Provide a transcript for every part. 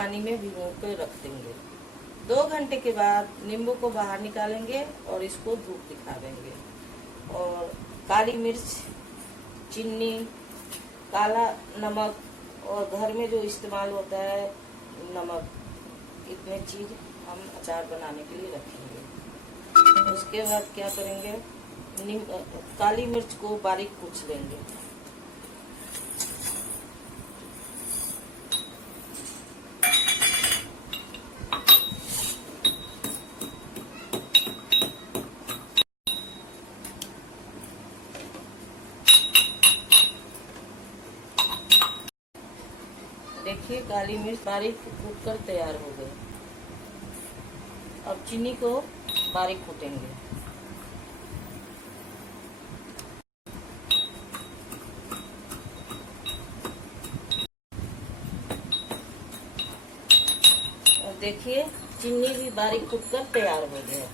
पानी में भिगो कर रख देंगे। 2 घंटे के बाद नींबू को बाहर निकालेंगे और इसको धूप दिखा देंगे। और काली मिर्च, चीनी, काला नमक और घर में जो इस्तेमाल होता है नमक, इतने चीज हम अचार बनाने के लिए रखेंगे। उसके बाद क्या करेंगे, काली मिर्च को बारीक कूच लेंगे। देखिए काली मिर्च बारीक कूट कर तैयार हो गई। अब चीनी को बारीक कूटेंगे। और देखिए चीनी भी बारीक कूट कर तैयार हो गया।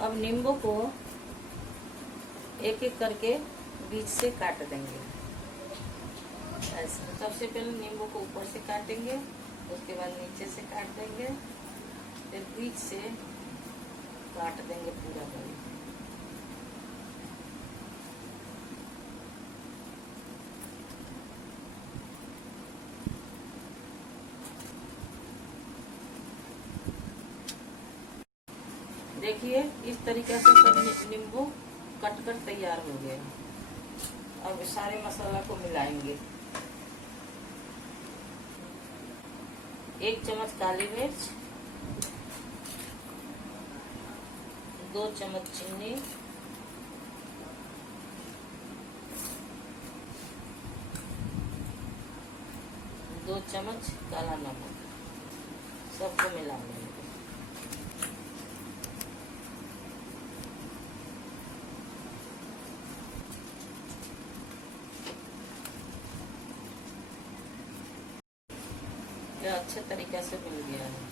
अब नींबू को एक एक करके बीच से काट देंगे। ऐसे सबसे पहले नींबू को ऊपर से काटेंगे, उसके बाद नीचे से काट देंगे, फिर बीच से काट देंगे पूरा करी। देखिए इस तरीके से सब नींबू कट कर तैयार हो गया। अब सारे मसाला को मिलाएंगे। 1 चम्मच काली मिर्च, 2 चम्मच चीनी, 2 चम्मच काला नमक, सबको मिला लेंगे। यह अच्छे तरीके से मिल गया है।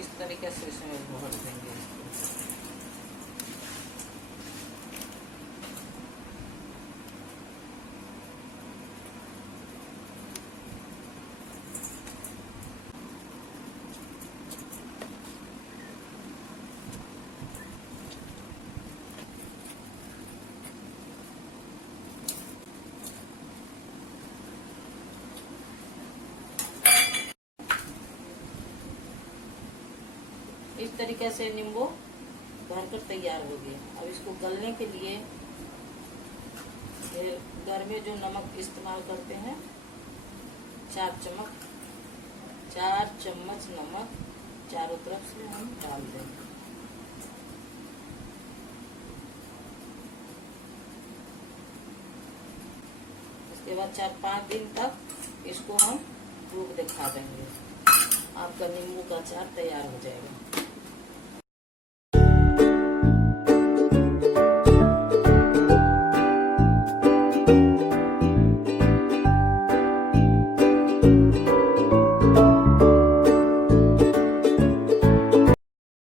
इस तरीके से इसमें भर देंगे। इस तरीके से नींबू भरकर तैयार हो गया। अब इसको गलने के लिए घर में जो नमक इस्तेमाल करते हैं 4 चम्मच नमक चारों तरफ से हम डाल देंगे। उसके बाद 4-5 दिन तक इसको हम धूप दिखा देंगे। आपका नींबू का अचार तैयार हो जाएगा।